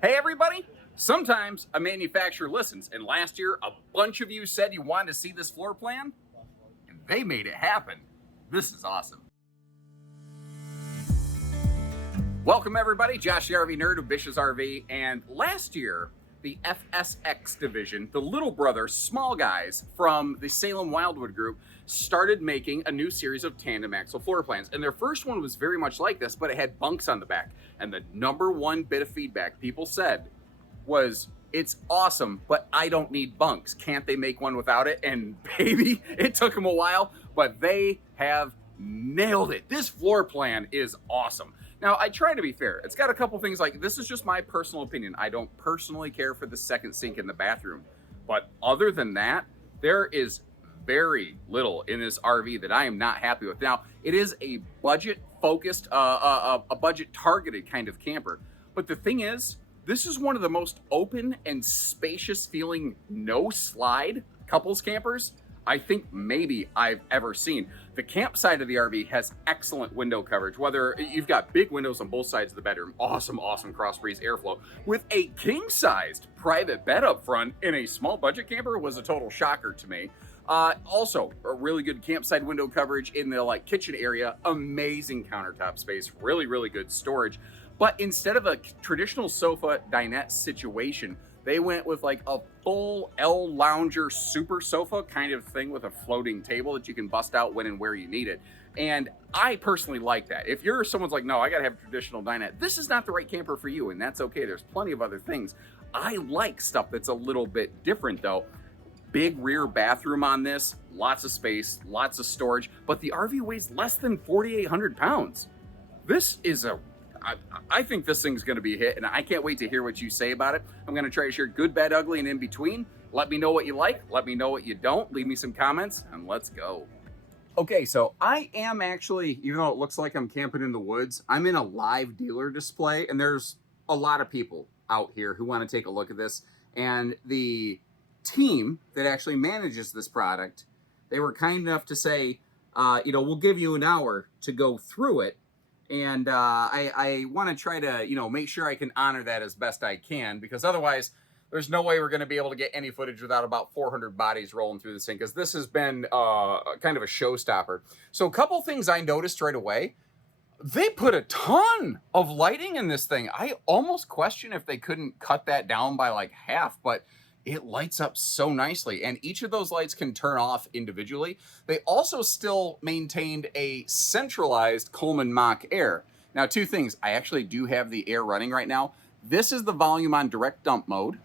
Hey everybody! Sometimes a manufacturer listens, and last year a bunch of you said you wanted to see this floor plan, and they made it happen. This is awesome. Welcome everybody, Josh the RV Nerd of Bish's RV, and last year the FSX division, the little brother, small guys from the Salem Wildwood group, started making a new series of tandem axle floor plans. And their first one was very much like this, but it had bunks on the back. And the number one bit of feedback people said was, it's awesome, but I don't need bunks. Can't they make one without it? And baby, it took them a while, but they have nailed it. This floor plan is awesome. Now, I try to be fair. It's got a couple things like, this is just my personal opinion. I don't personally care for the second sink in the bathroom. But other than that, there is very little in this RV that I am not happy with. Now, it is a budget-focused, a budget-targeted kind of camper. But the thing is, this is one of the most open and spacious feeling no-slide couples campers I think maybe I've ever seen. The campsite of the RV has excellent window coverage, whether you've got big windows on both sides of the bedroom, awesome cross breeze airflow, with a king-sized private bed up front in a small budget camper was a total shocker to me. Also, a really good campsite window coverage in the kitchen area, amazing countertop space, really good storage. But instead of a traditional sofa dinette situation, they went with like a full L lounger super sofa kind of thing with a floating table that you can bust out when and where you need it. And I personally like that. If you're someone's like, no, I gotta have a traditional dinette, this is not the right camper for you, and that's okay. There's plenty of other things. I like stuff that's a little bit different though. Big rear bathroom on this, lots of space, lots of storage, but the RV weighs less than 4,800 pounds. This is I think this thing's going to be a hit, and I can't wait to hear what you say about it. I'm going to try to share good, bad, ugly, and in between. Let me know what you like. Let me know what you don't. Leave me some comments, and let's go. Okay, so I am actually, even though it looks like I'm camping in the woods, I'm in a live dealer display, and there's a lot of people out here who want to take a look at this. And the team that actually manages this product, they were kind enough to say, we'll give you an hour to go through it. And I want to try to, make sure I can honor that as best I can, because otherwise there's no way we're going to be able to get any footage without about 400 bodies rolling through this thing, because this has been kind of a showstopper. So a couple things I noticed right away. They put a ton of lighting in this thing. I almost question if they couldn't cut that down by like half, but it lights up so nicely, and each of those lights can turn off individually. They also still maintained a centralized Coleman Mach air. Now, two things. I actually do have the air running right now. This is the volume on direct dump mode.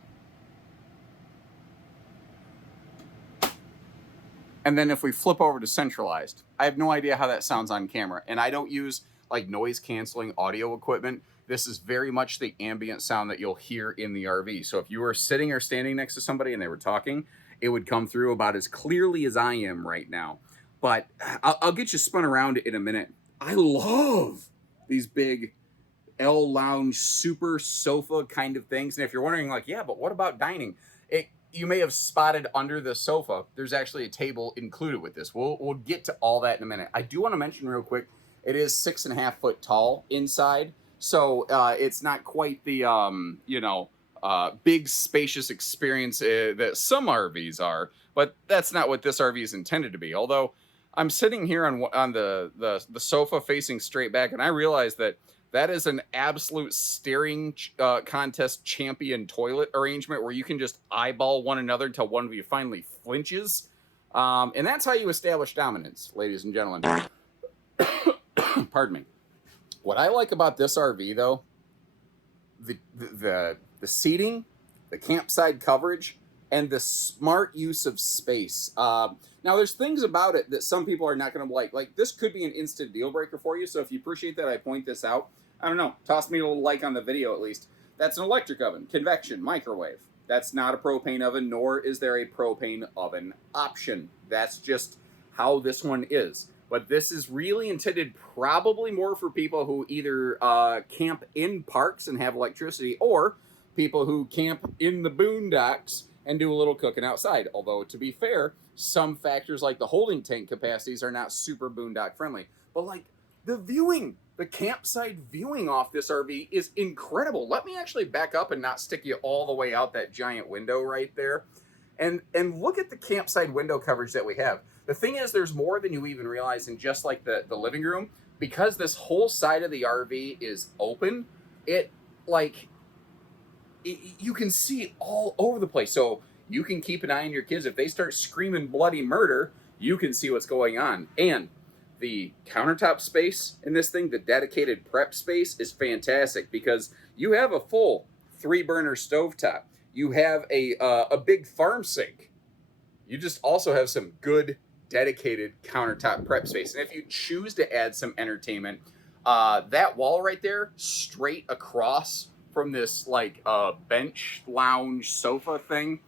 And then if we flip over to centralized, I have no idea how that sounds on camera, and I don't use like noise canceling audio equipment. This is very much the ambient sound that you'll hear in the RV. So if you were sitting or standing next to somebody and they were talking, it would come through about as clearly as I am right now. But I'll get you spun around in a minute. I love these big L lounge super sofa kind of things. And if you're wondering like, yeah, but what about dining? You may have spotted under the sofa, there's actually a table included with this. We'll get to all that in a minute. I do want to mention real quick, it is 6.5 foot tall inside. So it's not quite the, big spacious experience that some RVs are, but that's not what this RV is intended to be. Although I'm sitting here on the sofa facing straight back, and I realize that is an absolute staring contest champion toilet arrangement where you can just eyeball one another until one of you finally flinches. And that's how you establish dominance, ladies and gentlemen. Pardon me. What I like about this RV, though, the seating, the campsite coverage, and the smart use of space. Now, there's things about it that some people are not going to like. Like, this could be an instant deal breaker for you, so if you appreciate that I point this out, I don't know, toss me a little like on the video at least. That's an electric oven, convection, microwave. That's not a propane oven, nor is there a propane oven option. That's just how this one is. But this is really intended probably more for people who either camp in parks and have electricity, or people who camp in the boondocks and do a little cooking outside. Although, to be fair, some factors like the holding tank capacities are not super boondock friendly. But like the viewing the campsite viewing off this RV is incredible. Let me actually back up and not stick you all the way out that giant window right there. And look at the campsite window coverage that we have. The thing is, there's more than you even realize in just like the living room. Because this whole side of the RV is open, you can see all over the place. So you can keep an eye on your kids. If they start screaming bloody murder, you can see what's going on. And the countertop space in this thing, the dedicated prep space, is fantastic because you have a full 3-burner stovetop. You have a big farm sink. You just also have some good dedicated countertop prep space. And if you choose to add some entertainment, that wall right there, straight across from this bench lounge sofa thing,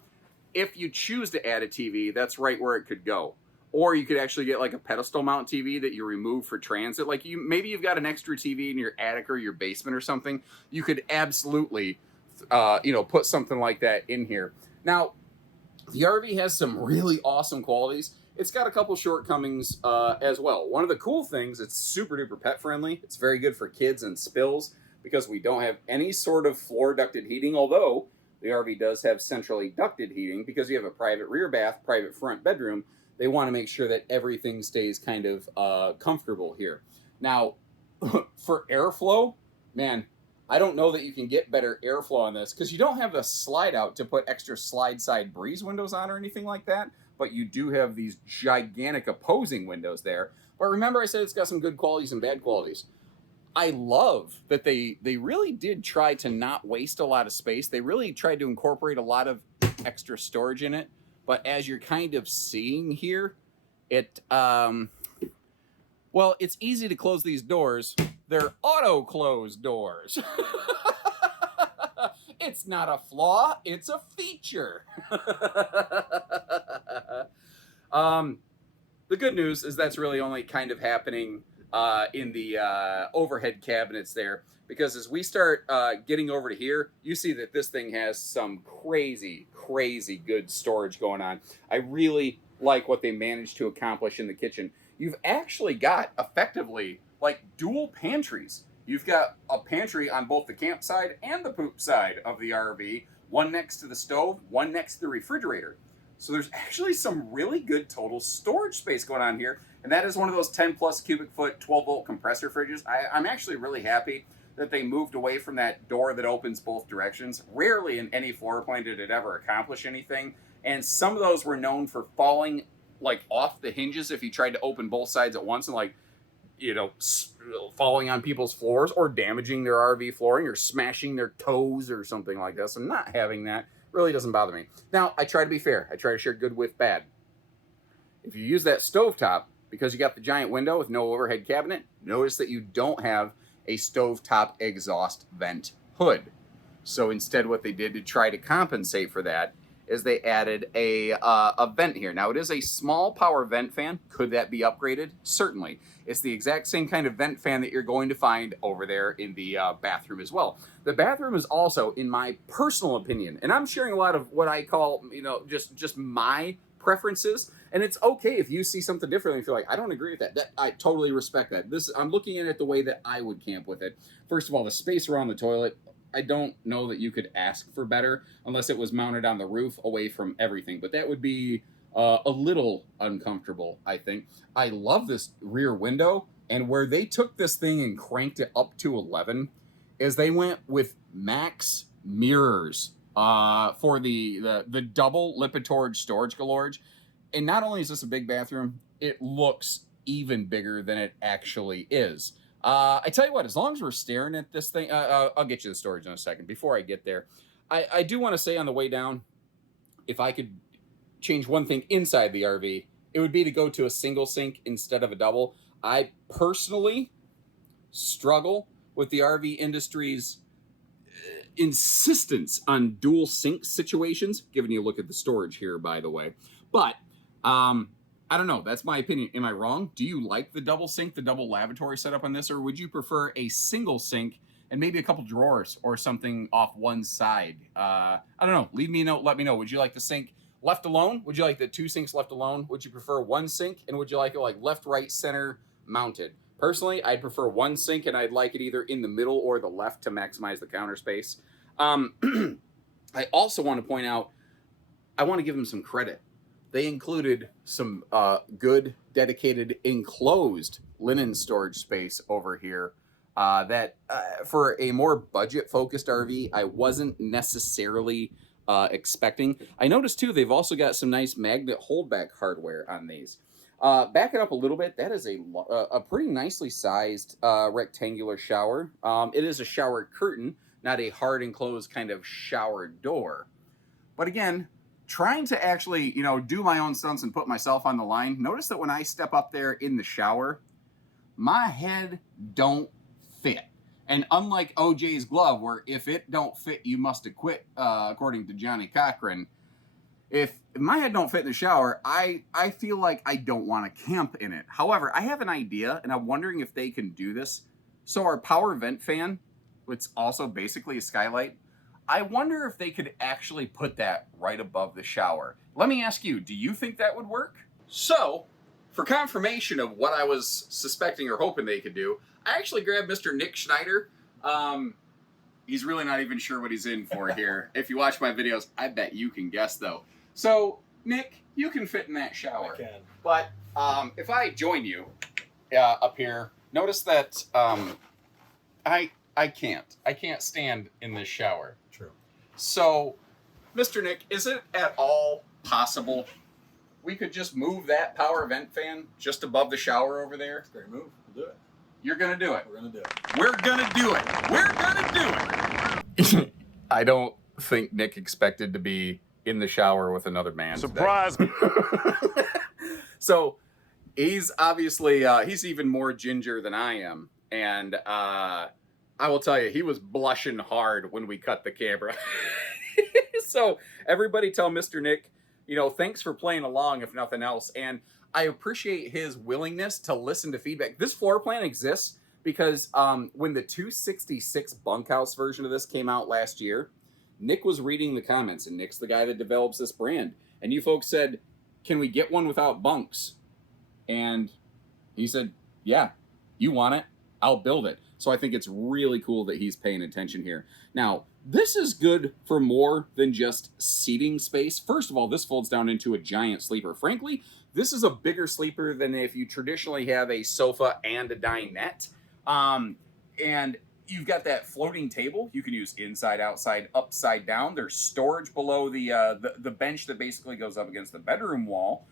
if you choose to add a TV, that's right where it could go. Or you could actually get like a pedestal mount TV that you remove for transit. Like maybe you've got an extra TV in your attic or your basement or something. You could absolutely, put something like that in here. Now, the RV has some really awesome qualities. It's got a couple shortcomings as well. One of the cool things, it's super duper pet friendly. It's very good for kids and spills because we don't have any sort of floor ducted heating, although the RV does have centrally ducted heating because you have a private rear bath, private front bedroom. They want to make sure that everything stays kind of comfortable here. Now, for airflow, man, I don't know that you can get better airflow on this because you don't have the slide out to put extra slide side breeze windows on or anything like that, but you do have these gigantic opposing windows there. But remember I said it's got some good qualities and bad qualities. I love that they really did try to not waste a lot of space. They really tried to incorporate a lot of extra storage in it. But as you're kind of seeing here, it's easy to close these doors. They're auto-close doors. It's not a flaw, it's a feature. The good news is that's really only kind of happening in the overhead cabinets there. Because as we start getting over to here, you see that this thing has some crazy, crazy good storage going on. I really like what they managed to accomplish in the kitchen. You've actually got, effectively, like dual pantries. You've got a pantry on both the camp side and the poop side of the RV. One next to the stove, one next to the refrigerator. So there's actually some really good total storage space going on here. And that is one of those 10 plus cubic foot, 12 volt compressor fridges. I'm actually really happy that they moved away from that door that opens both directions. Rarely in any floor plan did it ever accomplish anything. And some of those were known for falling off the hinges if you tried to open both sides at once and falling on people's floors or damaging their RV flooring or smashing their toes or something like that. So not having that really doesn't bother me. Now, I try to be fair. I try to share good with bad. If you use that stovetop, because you got the giant window with no overhead cabinet, notice that you don't have a stovetop exhaust vent hood. So instead what they did to try to compensate for that is they added a vent here. Now it is a small power vent fan. Could that be upgraded? Certainly. It's the exact same kind of vent fan that you're going to find over there in the bathroom as well. The bathroom is also, in my personal opinion, and I'm sharing a lot of what I call, just my preferences. And it's okay if you see something different and feel like, I don't agree with that. I totally respect that. I'm looking at it the way that I would camp with it. First of all, the space around the toilet, I don't know that you could ask for better unless it was mounted on the roof away from everything. But that would be a little uncomfortable, I think. I love this rear window. And where they took this thing and cranked it up to 11 is they went with max mirrors for the double Lipitorge storage galorge. And not only is this a big bathroom, it looks even bigger than it actually is. I tell you what, as long as we're staring at this thing, I'll get you the storage in a second. Before I get there, I do want to say on the way down, if I could change one thing inside the RV, it would be to go to a single sink instead of a double. I personally struggle with the RV industry's insistence on dual sink situations, giving you a look at the storage here, by the way. But I don't know. That's my opinion. Am I wrong? Do you like the double sink, the double lavatory setup on this, or would you prefer a single sink and maybe a couple drawers or something off one side? I don't know. Leave me a note. Let me know. Would you like the sink left alone? Would you like the two sinks left alone? Would you prefer one sink? And would you like it left, right, center mounted? Personally, I'd prefer one sink, and I'd like it either in the middle or the left to maximize the counter space. I also want to point out, I want to give them some credit. They included some good, dedicated, enclosed linen storage space over here that for a more budget-focused RV, I wasn't necessarily expecting. I noticed, too, they've also got some nice magnet holdback hardware on these. Back it up a little bit, that is a pretty nicely sized rectangular shower. It is a shower curtain, not a hard enclosed kind of shower door. But again, trying to actually, do my own stunts and put myself on the line, notice that when I step up there in the shower, my head don't fit. And unlike OJ's glove, where if it don't fit, you must have quit, according to Johnny Cochran, if my head don't fit in the shower, I feel like I don't want to camp in it. However, I have an idea, and I'm wondering if they can do this. So our power vent fan, which is also basically a skylight, I wonder if they could actually put that right above the shower. Let me ask you, do you think that would work? So, for confirmation of what I was suspecting or hoping they could do, I actually grabbed Mr. Nick Schneider. He's really not even sure what he's in for here. If you watch my videos, I bet you can guess, though. So, Nick, you can fit in that shower. I can. But if I join you up here, notice that I can't stand in this shower. True. So, Mr. Nick, is it at all possible we could just move that power vent fan just above the shower over there? It's a great move. We'll do it. You're going to do it. We're going to do it. We're going to do it. We're going to do it. I don't think Nick expected to be in the shower with another man. Surprise! So, he's obviously, he's even more ginger than I am. And I will tell you, he was blushing hard when we cut the camera. So, everybody tell Mr. Nick, thanks for playing along, if nothing else. And I appreciate his willingness to listen to feedback. This floor plan exists because when the 266 bunkhouse version of this came out last year, Nick was reading the comments, and Nick's the guy that develops this brand. And you folks said, can we get one without bunks? And he said, yeah, you want it? I'll build it. So I think it's really cool that he's paying attention here. Now, this is good for more than just seating space. First of all, this folds down into a giant sleeper. Frankly, this is a bigger sleeper than if you traditionally have a sofa and a dinette. And you've got that floating table. You can use inside, outside, upside down. There's storage below the bench that basically goes up against the bedroom wall.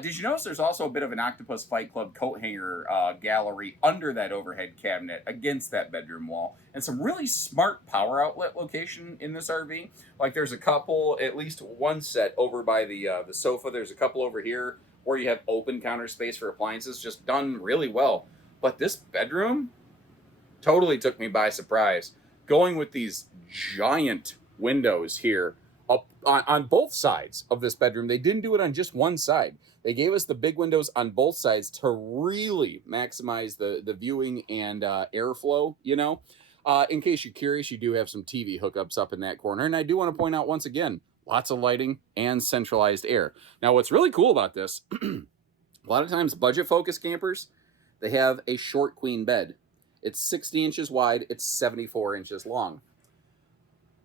Did you notice there's also a bit of an Octopus Fight Club coat hanger gallery under that overhead cabinet against that bedroom wall? And some really smart power outlet location in this RV. Like there's a couple, at least one set over by the sofa. There's a couple over here where you have open counter space for appliances, just done really well. But this bedroom totally took me by surprise. Going with these giant windows here up on both sides of this bedroom. They didn't do it on just one side. They gave us the big windows on both sides to really maximize the viewing and airflow, In case you're curious, you do have some TV hookups up in that corner. And I do want to point out once again, lots of lighting and centralized air. Now, what's really cool about this, a lot of times budget-focused campers, they have a short queen bed. It's 60 inches wide. It's 74 inches long.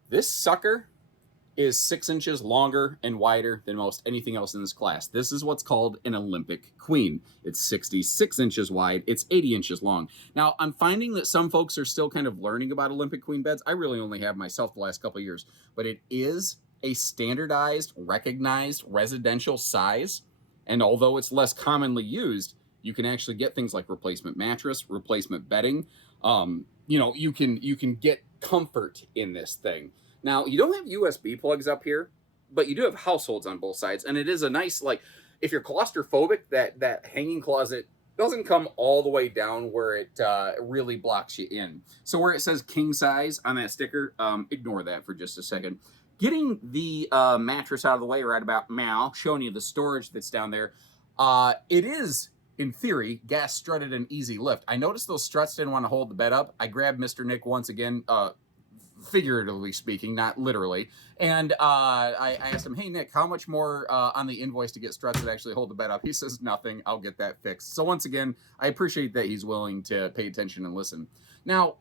This sucker is 6 inches longer and wider than most anything else in this class. This is what's called an Olympic queen. It's 66 inches wide. It's 80 inches long. Now, I'm finding that some folks are still kind of learning about Olympic queen beds. I really only have myself the last couple of years, but it is a standardized, recognized residential size. And although it's less commonly used, you can actually get things like replacement mattress, replacement bedding. You can get comfort in this thing. Now, you don't have USB plugs up here, but you do have households on both sides. And it is a nice, if you're claustrophobic, that hanging closet doesn't come all the way down where it really blocks you in. So where it says king size on that sticker, ignore that for just a second. Getting the mattress out of the way right about now, showing you the storage that's down there, it is, in theory, gas strutted and easy lift. I noticed those struts didn't want to hold the bed up. I grabbed Mr. Nick once again, figuratively speaking, not literally. And I asked him, hey, Nick, how much more on the invoice to get struts that actually hold the bed up? He says, nothing. I'll get that fixed. So once again, I appreciate that he's willing to pay attention and listen. Now,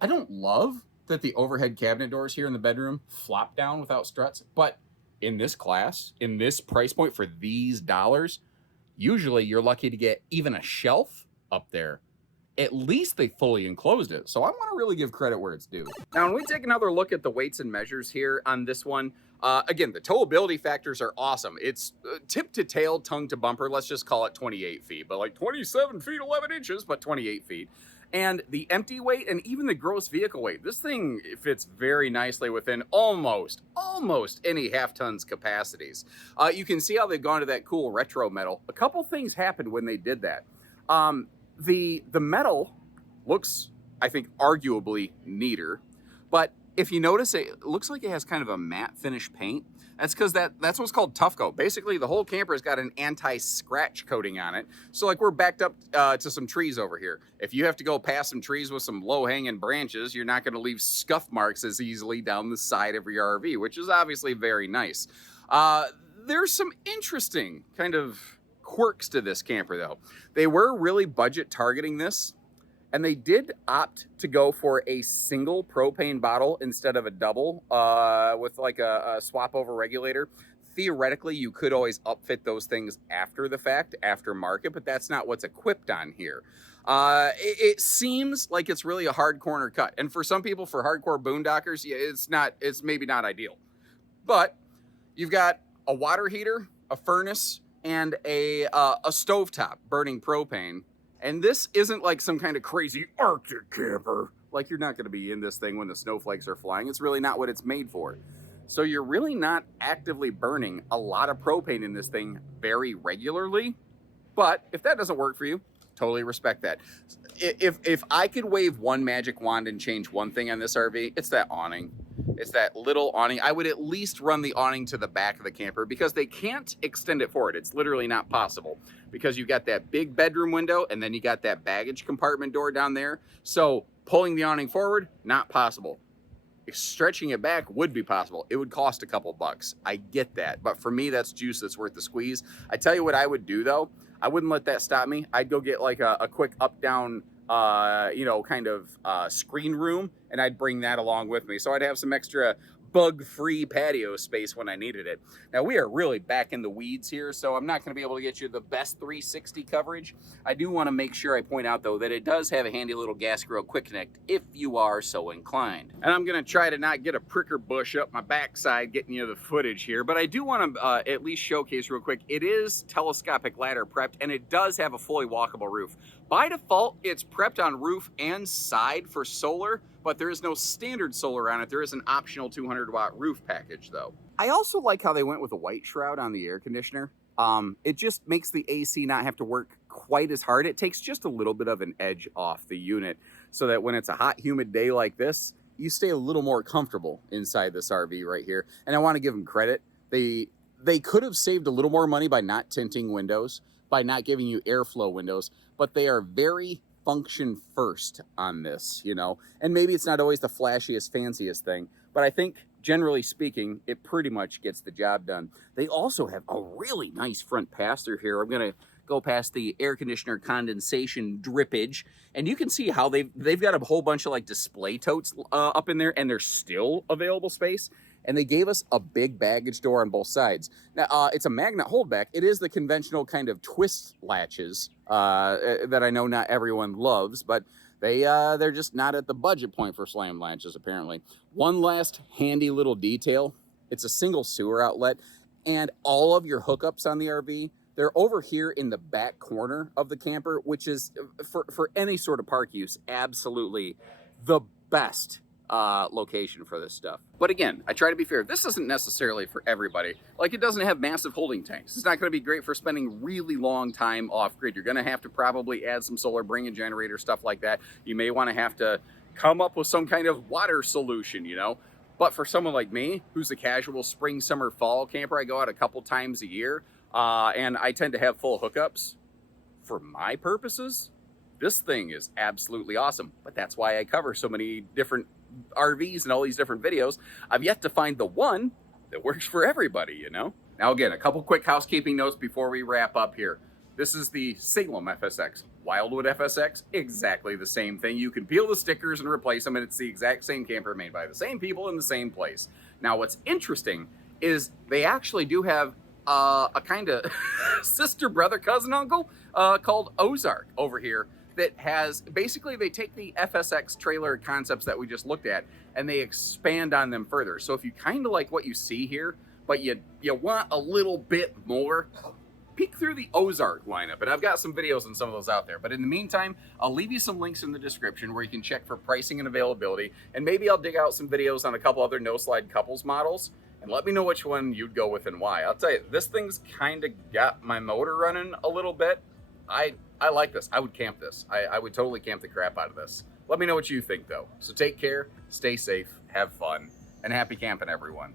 I don't love that the overhead cabinet doors here in the bedroom flop down without struts, but in this class, in this price point for these dollars, usually you're lucky to get even a shelf up there. At least they fully enclosed it. So I want to really give credit where it's due. Now, when we take another look at the weights and measures here on this one, again, the towability factors are awesome. It's tip to tail, tongue to bumper. Let's just call it 28 feet, but like 27 feet, 11 inches, but 28 feet. And the empty weight and even the gross vehicle weight, this thing fits very nicely within almost any half tons capacities. You can see how they've gone to that cool retro metal. A couple things happened when they did that. The metal looks, I think, arguably neater, but if you notice, it looks like it has kind of a matte finish paint. That's because that's what's called tough coat. Basically, the whole camper's got an anti-scratch coating on it. So like we're backed up to some trees over here. If you have to go past some trees with some low-hanging branches, you're not going to leave scuff marks as easily down the side of your RV, which is obviously very nice. There's some interesting kind of quirks to this camper, though. They were really budget targeting this, and they did opt to go for a single propane bottle instead of a double with like a swap over regulator. Theoretically, you could always upfit those things after the fact, after market, but that's not what's equipped on here. It seems like it's really a hard corner cut, and for some people, for hardcore boondockers, yeah, it's maybe not ideal. But you've got a water heater, a furnace, and a stovetop burning propane. And this isn't like some kind of crazy Arctic camper. Like, you're not going to be in this thing when the snowflakes are flying. It's really not what it's made for. So you're really not actively burning a lot of propane in this thing very regularly. But if that doesn't work for you, totally respect that. If I could wave one magic wand and change one thing on this RV, it's that awning. It's that little awning. I would at least run the awning to the back of the camper because they can't extend it forward. It's literally not possible because you got that big bedroom window and then you got that baggage compartment door down there. So pulling the awning forward, not possible. Stretching it back would be possible. It would cost a couple bucks. I get that. But for me, that's juice that's worth the squeeze. I tell you what I would do, though. I wouldn't let that stop me. I'd go get like a quick up-down kind of screen room, and I'd bring that along with me. So I'd have some extra bug-free patio space when I needed it. Now, we are really back in the weeds here, so I'm not going to be able to get you the best 360 coverage. I do want to make sure I point out, though, that it does have a handy little gas grill quick connect if you are so inclined. And I'm going to try to not get a pricker bush up my backside getting you the footage here, but I do want to at least showcase real quick, it is telescopic ladder prepped, and it does have a fully walkable roof. By default, it's prepped on roof and side for solar, but there is no standard solar on it. There is an optional 200-watt roof package, though. I also like how they went with a white shroud on the air conditioner. It just makes the AC not have to work quite as hard. It takes just a little bit of an edge off the unit so that when it's a hot, humid day like this, you stay a little more comfortable inside this RV right here. And I want to give them credit. They could have saved a little more money by not tinting windows, by not giving you airflow windows, but they are very function first on this, you know, and maybe it's not always the flashiest, fanciest thing, but I think generally speaking, it pretty much gets the job done. They also have a really nice front pass-through here. I'm going to go past the air conditioner condensation drippage, and you can see how they've got a whole bunch of like display totes up in there, and there's still available space. And they gave us a big baggage door on both sides. Now, it's a magnet holdback. It is the conventional kind of twist latches that I know not everyone loves, but they're just not at the budget point for slam latches, apparently. One last handy little detail. It's a single sewer outlet, and all of your hookups on the RV, they're over here in the back corner of the camper, which is, for any sort of park use, absolutely the best location for this stuff. But again, I try to be fair. This isn't necessarily for everybody. Like, it doesn't have massive holding tanks. It's not going to be great for spending really long time off grid. You're going to have to probably add some solar, bring a generator, stuff like that. You may want to have to come up with some kind of water solution, you know. But for someone like me, who's a casual spring, summer, fall camper, I go out a couple times a year, and I tend to have full hookups. For my purposes, this thing is absolutely awesome. But that's why I cover so many different RVs and all these different videos, I've yet to find the one that works for everybody, you know? Now again, a couple quick housekeeping notes before we wrap up here. This is the Salem FSX. Wildwood FSX, exactly the same thing. You can peel the stickers and replace them, and it's the exact same camper made by the same people in the same place. Now what's interesting is they actually do have a kind of sister, brother, cousin, uncle called Ozark over here that has, basically they take the FSX trailer concepts that we just looked at and they expand on them further. So if you kind of like what you see here, but you want a little bit more, peek through the Ozark lineup, and I've got some videos on some of those out there. But in the meantime, I'll leave you some links in the description where you can check for pricing and availability, and maybe I'll dig out some videos on a couple other no-slide couples models, and let me know which one you'd go with and why. I'll tell you, this thing's kind of got my motor running a little bit. I like this. I would camp this. I would totally camp the crap out of this. Let me know what you think, though. So take care, stay safe, have fun, and happy camping, everyone.